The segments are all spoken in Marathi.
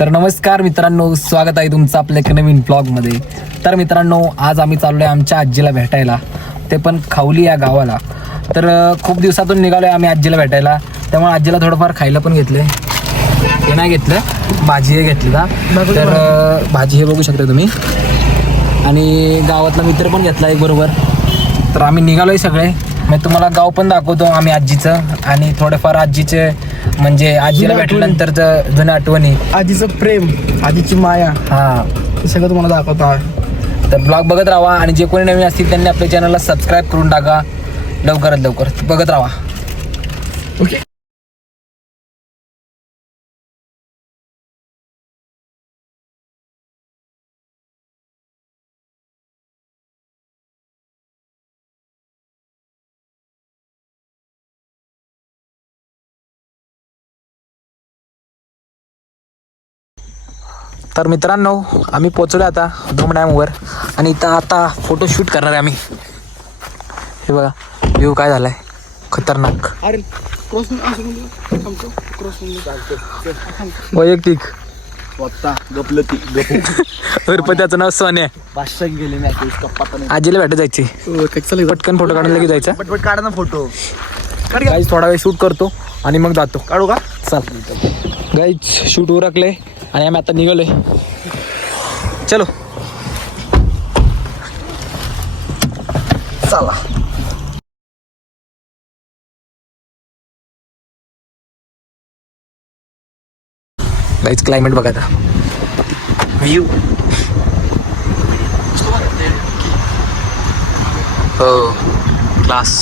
तर नमस्कार मित्रांनो, स्वागत आहे तुमचं आपल्या एका नवीन ब्लॉगमध्ये. तर मित्रांनो, आज आम्ही चाललो आहे आमच्या आजीला भेटायला, ते पण खावली या गावाला. तर खूप दिवसातून निघालो आहे आम्ही आजीला भेटायला, त्यामुळे आजीला थोडंफार खायला पण घेतलं. हे नाही घेतलं, भाजी हे घेतली का. तर भाजी हे बघू शकता तुम्ही, आणि गावातला मित्र पण घेतला एक बरोबर. तर आम्ही निघालो आहे सगळे. मी तुम्हाला गाव पण दाखवतो आम्ही आजीचं, आणि थोडेफार आजीचे म्हणजे आजीला भेटल्यानंतरचं जुन्या आठवणी, आजीचं प्रेम, आजीची माया, हां, हे सगळं तुम्हाला दाखवतो आहे. तर ब्लॉग बघत राहा. आणि जे कोणी नवीन असतील त्यांनी आपल्या चॅनलला सबस्क्राईब करून टाका. लवकरात लवकर बघत राहा. ओके. तर मित्रांनो, आम्ही पोचलो आता धूम डॅमवर, आणि इथं आता फोटोशूट करणार आहे आम्ही. हे बघा व्ह्यू काय झालाय, खतरनाक. अरे वैयक्तिक स्वतः गपलं ती त्याचं नाव सोन्या. 500 गेले नाही कप्पा. आजीला भेटत जायची, पटकन फोटो काढून लगेच जायचा. पटपट काढा ना फोटो. गाईज थोडा वेळ शूट करतो आणि मग जातो. काढू का? चल गाईज, शूट उरकले आणि आम्ही आता निघालोय. चलो चला. गाईज क्लायमेट बघा आता, व्ह्यू. हो क्लास,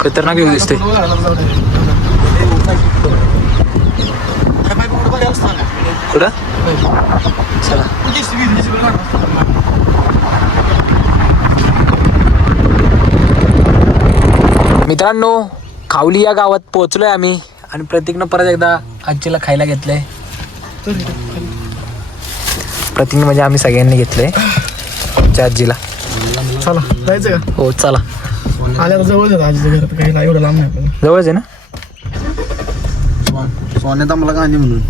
खतरनाक व्ह्यू दिसते. कुठं? चला. मित्रांनो, खावली या गावात पोहोचलोय आम्ही, आणि प्रतीकनं परत एकदा आजीला खायला घेतलंय. प्रतीकनं म्हणजे आम्ही सगळ्यांनी घेतलंय आमच्या आजीला. चला जायचं का? हो चला. आल्या तर जवळ जात आजीच्या घरात, काही नाही एवढं लांब नाही आपल्याला. जवळच आहे ना. सोन्यात आम्हाला गाणी म्हणून,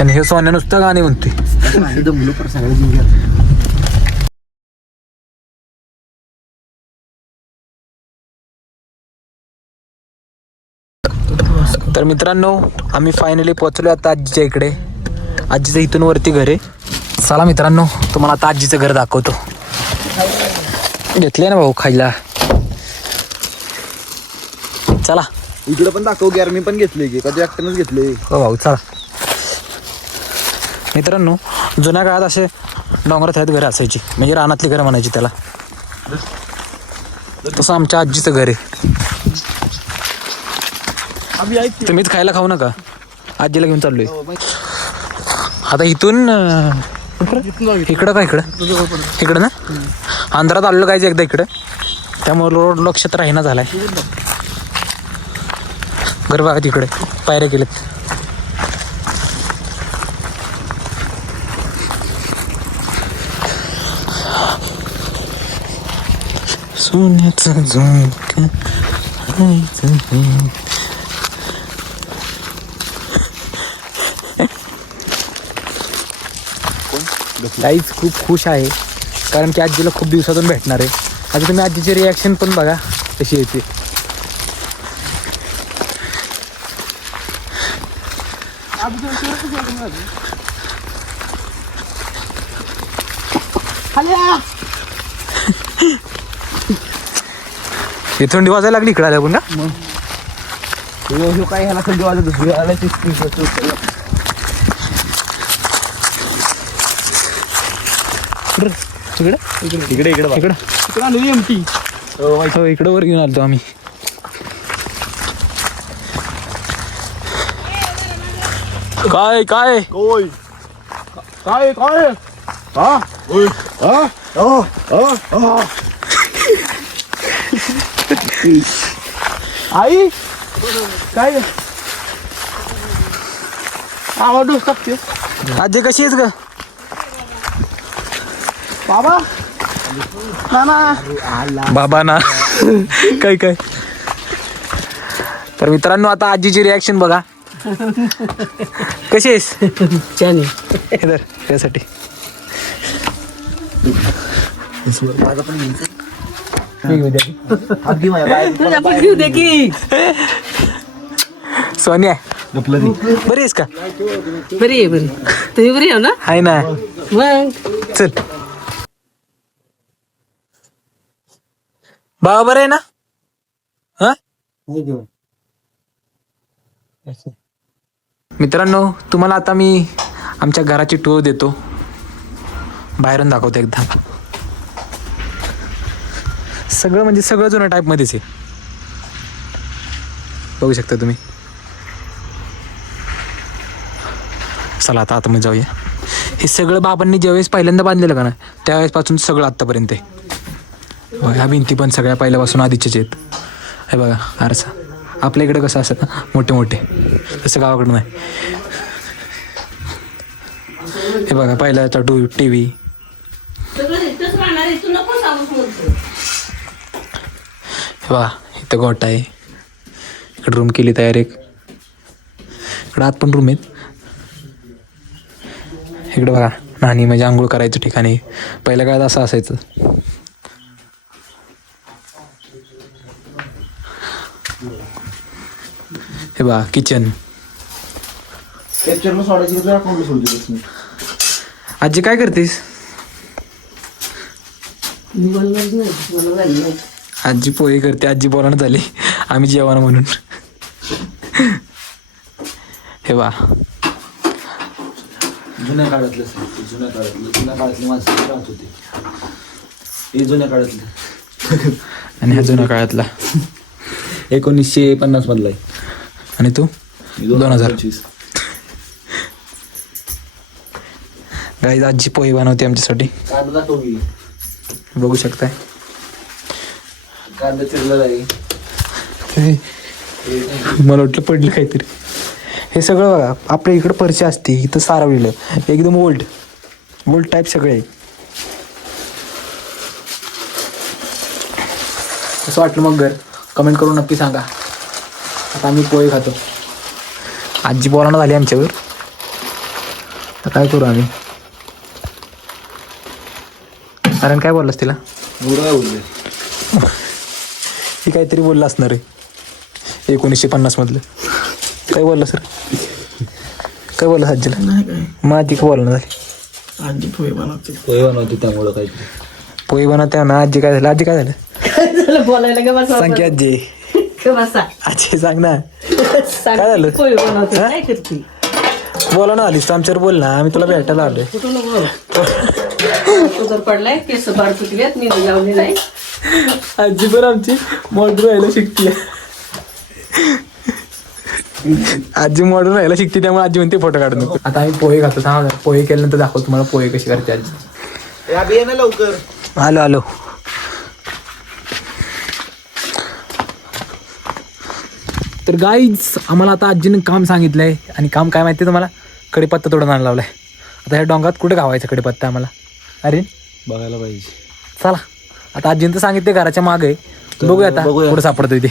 आणि हे सोन्या नुसतं गाणी म्हणतोय. तर मित्रांनो, आम्ही फायनली पोहोचलो आता आजीच्या इकडे. आजीचं इथून वरती घर आहे. चला मित्रांनो, तुम्हाला आता आजीचं घर दाखवतो. घेतले ना भाऊ खायला, चला. इकडे पण दाखव की, मी पण घेतले की, कधी एकट्यानंच घेतले. हो भाऊ चला. मित्रांनो, जुन्या काळात असे डोंगरात आहेत घरं असायची, म्हणजे रानातली घरं म्हणायची त्याला. तसं आमच्या आजीचं घर आहे. तुम्हीच खायला खाऊ नका, आजीला घेऊन चाललोय. आता इथून इकडं का इकडं ना, अंधारात आलेलो काय एकदा इकडं, त्यामुळे रोड लक्षात राहीना झालाय. घर बघा तिकडे, पायऱ्या केलेत. सोन्याचं झुमकं गाईज खूप खुश आहे, कारण की आजीला खूप दिवसातून भेटणार आहे. आता तुम्ही आजीची रिॲक्शन पण बघा कशी येते. हे थंडी वाजायला लागली इकडे आल्या पण का. काय ह्याला थंडी वाजत इकडे इकडे वर घेऊन आलतो आम्ही. काय काय काय काय आई काय आवाज टाकते. आजी कशी आहेस ग? बाबा नाना बाबा ना काय काय तर मित्रांनो आता आजीची रिॲक्शन बघा. कशी आहेस? छान इधर त्यासाठी घेऊ दे की. सोनिया बरी आहेस का? बरी आहे बरी. तुम्ही बरी आहे ना? आहे ना. मग चल बाबा बरं आहे ना? हा मित्रांनो तुम्हाला आता मी आमच्या घराची टूर देतो. बाहेरून दाखवतो एकदा. सगळं म्हणजे सगळं जुन्या टाईपमध्येच आहे. बघू शकता तुम्ही. चला आता आतमध्ये जाऊया. हे सगळं बाबांनी ज्यावेळेस पहिल्यांदा बांधलेलं का ना त्यावेळेसपासून सगळं आत्तापर्यंत आहे. ह्या भिंती पण सगळ्या पहिल्यापासून आधीचेच आहेत. हे बघा आरसा. आपल्या इकडे कसं असतं ना मोठे मोठे, तसं गावाकडं नाही. हे बघा पहिल्याचा टी व्ही. हे बघा इथं गोठा आहे. इकडे रूम केली तयार. एक इकडं आत पण रूम आहेत. इकडे बघा नाणी म्हणजे आंघोळ करायचं ठिकाणी. पहिल्या काळात असं असायचं. हे बघा किचन. आजी काय करतेस? आजी पोहे करते. आजी बोलाणं झाली आम्ही जेवण म्हणून. हे बा जुन्या काळातली माणसं राहत होती. हे जुन्या काळातलं. आणि हा जुन्या काळातला 1950 मधला आहे. आणि तू 2025. गाईज आजी पोहे बनवते आमच्यासाठी. कांदा दाखव की. बघू शकताय. कांदा चिरलेला आहे. मला वाटलं पडलं काहीतरी. हे सगळं बघा आपल्या इकडं परशी असते. इथं सारवलेलं एकदम ओल्ड टाईप सगळे आहे. कसं वाटलं मग घर? कमेंट करून नक्की सांगा. आता आम्ही पोहे खातो. आजी बोलाणं झाली आमच्यावर. आता काय करू आम्ही? कारण काय बोललास तिला? मुरगा बोलले. ही काहीतरी बोलला असणार आहे 1950 मधलं. काय बोलला सर? काय बोलला आजीला? नाही काय मग आजी काय बोलणं झाली? आजी पोहे बनवते. पोहे बनवते त्यामुळं काहीतरी. पोहे बनवते ना. आजी काय झालं? आजी काय झालं? काय झालं बोलायला का बसा? सांग की आजी. का बसा? आजी सांग ना. सांग काय झालं? की पोहे बनवते. काय करते? बोला ना आलीस तर आमच्यावर बोल ना. आम्ही तुला भेटायला आलोय. कुठून बोल? तू जर पडलाय केस बार तुटल्यात. मी लावले नाही. आजी पण आमची मॉडर्न राहायला शिकते. आजी मॉडर्न राहायला शिकते त्यामुळे आजी म्हणते फोटो काढून. आता आम्ही पोहे खातो. सांगा पोहे केल्यानंतर दाखवतो तुम्हाला पोहे कशी करते आजी. अभि ये ना लवकर. आलो. तर गाईज आम्हाला आता आजीने काम सांगितलंय. आणि काम काय माहिती तुम्हाला? कढीपत्ता तोडून आणायला लावलाय. आता ह्या डोंगरात कुठे गावायचा कढीपत्ता आम्हाला? अरे बघायला पाहिजे. चला आता आजीनं तर सांगितले घराच्या मागे आहे. बघूया आता कुठे सापडतोय ते.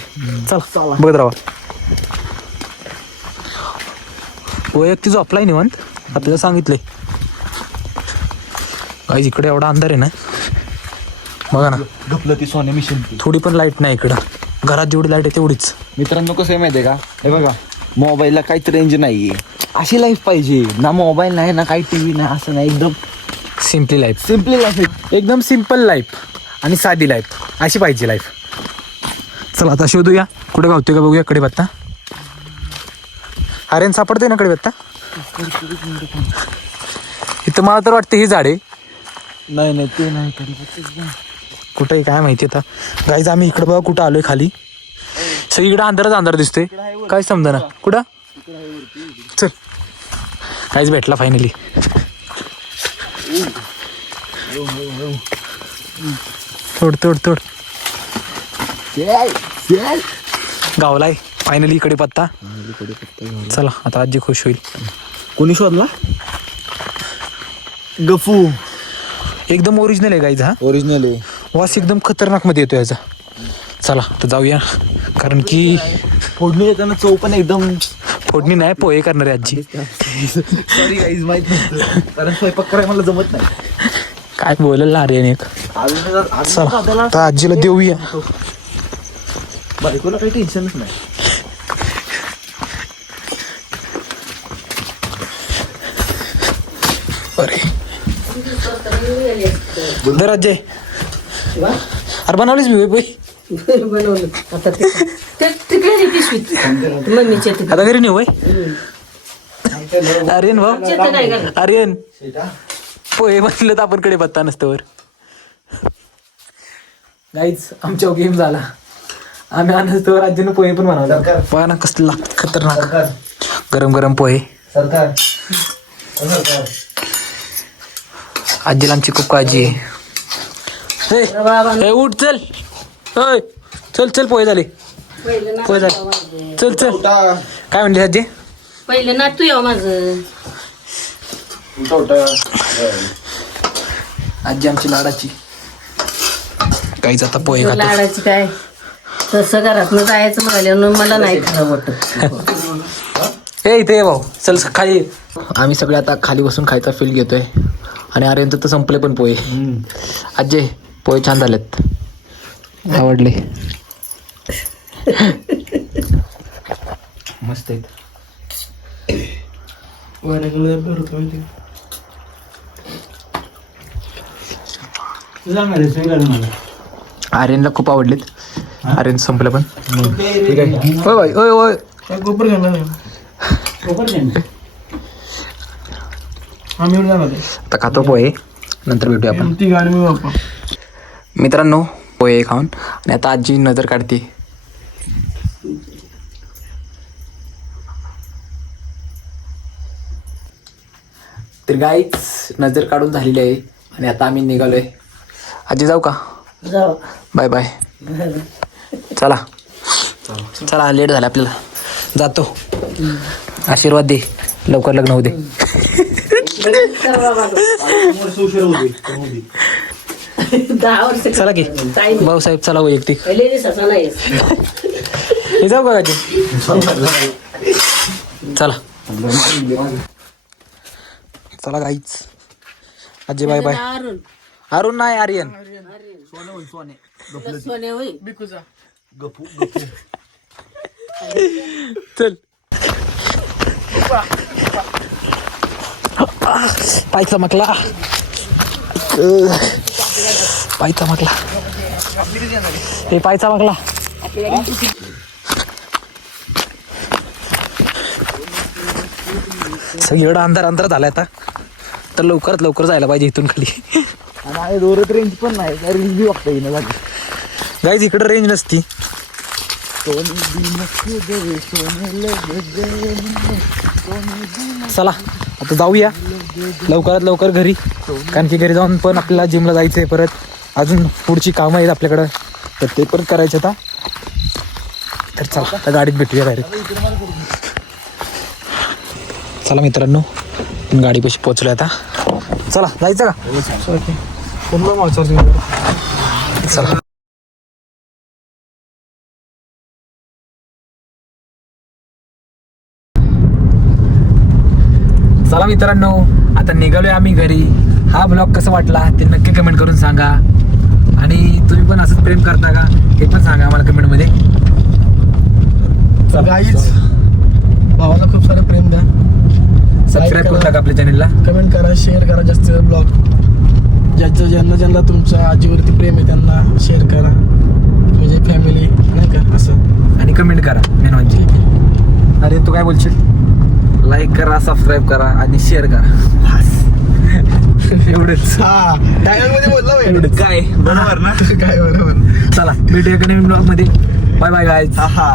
चला बघत राहा. वैयक्तिक झोपलाय निवांत. आपल्याला सांगितलंय. गाईज इकडे एवढा अंधार आहे ना. बघा ना गपलं ती सोने मिशन. थोडी पण लाईट नाही इकडं. घरात जेवढी लाईट आहे तेवढीच. मित्रांनो कसं आहे माहिती आहे का? हे बघा मोबाईलला काहीच रेंज नाहीये. अशी लाईफ पाहिजे ना. मोबाईल नाही ना काही टीव्ही नाही असं नाही. एकदम सिम्पली लाईफ. Simply life. एकदम सिम्पल लाईफ आणि साधी लाईफ अशी पाहिजे लाईफ. चला आता शोधूया कुठे गावतोय का बघूया कढीपत्ता. आर्यन सापडते ना कढीपत्ता? इथं मला तर वाटतं ही झाड आहे. नाही ते नाही. कुठे काय माहिती आता. गाईज आम्ही इकडं बघा कुठं आलोय खाली. सगळीकडे अंधार दिसतोय. काय समजा ना कुठं. चल काहीच भेटला फायनली. तोड गावलाय फायनली कढीपत्ता. चला आता आजी खुश होईल. कोणी शोधला? गफू. एकदम ओरिजिनल आहे गाईज. हा ओरिजिनल आहे. वास एकदम खतरनाक मध्ये येतो याचा. चला तर जाऊया कारण की फोडणी येताना चव पण एकदम. फोडणी नाही, पोहे करणार आहे आजी. सॉरी गाईज, माहित नसतं कारण स्वयंपाक करायला मला जमत नाही. काय बोलेल ना आर्यन एक. चला आता आजीला देऊया. बायकोला काही टेन्शनच नाही. दर अजय अरे बनवलीच मी पोहे. बनवलं आता ते तिकडे पिशवीत मम्मीच्या तिकडे. आता घरी नाही होय. आर्यन भाऊ, शेतात काय करणार? आर्यन पोहे म्हटलं तर आपण कडे पत्ता नसतं वर. गाईच आमच्या गेम झाला. आम्ही आणतो राज्यानं पोहे पण बनवला. पहा ना कसं लागतं खतरनाक गरम गरम पोहे. सरकार आजीला आमची खूप काळजी आहे. ए, उठ चल. होय चल चल, पोहे झाले. पोहे झाले. चल चल. काय म्हणते आजी? पहिले नाटू येऊ माझं. आजी आमची लाडाची. काहीच आता पोहे खाते. लाडाची काय तसं घरात जायचं म्हणाले मला नाही खरं वाटत. ए इथे ये भाऊ, चल खाली ये. आम्ही सगळे आता खाली बसून खायचा फील घेतोय. आणि आर्यनचं तर संपले पण पोहे. आजी पोहे छान झालेत, आवडले. मस्त आहेत. आर्यनला खूप आवडलेत. आर्यन संपलं पण. ठीक आहे. होय भाई, होय होय. गोबर घालणार आम्ही जाणार आता खातो पोहे, नंतर भेटूया आपण. ती गाडी मी बाप्पा. मित्रांनो पोहे खाऊन आणि आता आजी नजर काढते. तर गाईच नजर काढून झालेली आहे आणि आता आम्ही निघालोय. आजी जाऊ का? जाऊ. Bye bye. चला चला, लेट झालं आपल्याला. जातो. आशीर्वाद दे, लवकर लग्न होऊ दे. दहा वर्ष चला की भाऊसाहेब, चला वैयक्तिक. पहिले दिवसाचा नाही. हे जाऊ का आजी? चला चला गाईच. आजी बाय बाय. अरुण अरुण नाही, आर्यन. सोने होईल. बिकूचा चल. पाय चमकला, पाय चमकला, हे पाय चमकला. एवढा अंधार अंधार झालाय आता, तर लवकरात लवकर जायला पाहिजे इथून खाली. आणि दोरत रेंज पण नाही, रेंज बी वागता येईना झाली. गाईज इकडे रेंज नसती. चला आता जाऊया लवकरात लवकर घरी, कारण की घरी जाऊन पण आपल्याला जिमला जायचंय. परत अजून पुढची कामं आहेत आपल्याकडं, तर ते पण करायचं आता. तर चला आता गाडीत भेटूया डायरेक्ट. चला मित्रांनो, गाडीपाशी पोचलोय आता. चला जायचं का? चला. चला मित्रांनो, आता निघालोय आम्ही घरी. हा ब्लॉग कसा वाटला ते नक्की कमेंट करून सांगा. आणि तुम्ही पण असंच प्रेम करता का हे पण सांगा आम्हाला कमेंटमध्ये. गाईच भावाला खूप सारं प्रेम द्या. सबस्क्राईब करून टाका आपल्या चॅनलला. कमेंट करा, शेअर करा जास्त ब्लॉग. ज्यांना ज्यांना तुमच्या आजीवरती प्रेम आहे त्यांना शेअर करा, म्हणजे फॅमिली नाही का असं. आणि कमेंट करा मेन म्हणजे. अरे तू काय बोलशील? लाईक करा, सबस्क्राईब करा आणि शेअर करा. एवढंच. हा डायलॉग मध्ये बोलला बाई. एवढंच काय बरोबर ना? काय बरोबर. चला भेटूया नवीन ब्लॉग मध्ये. Bye bye guys. हा.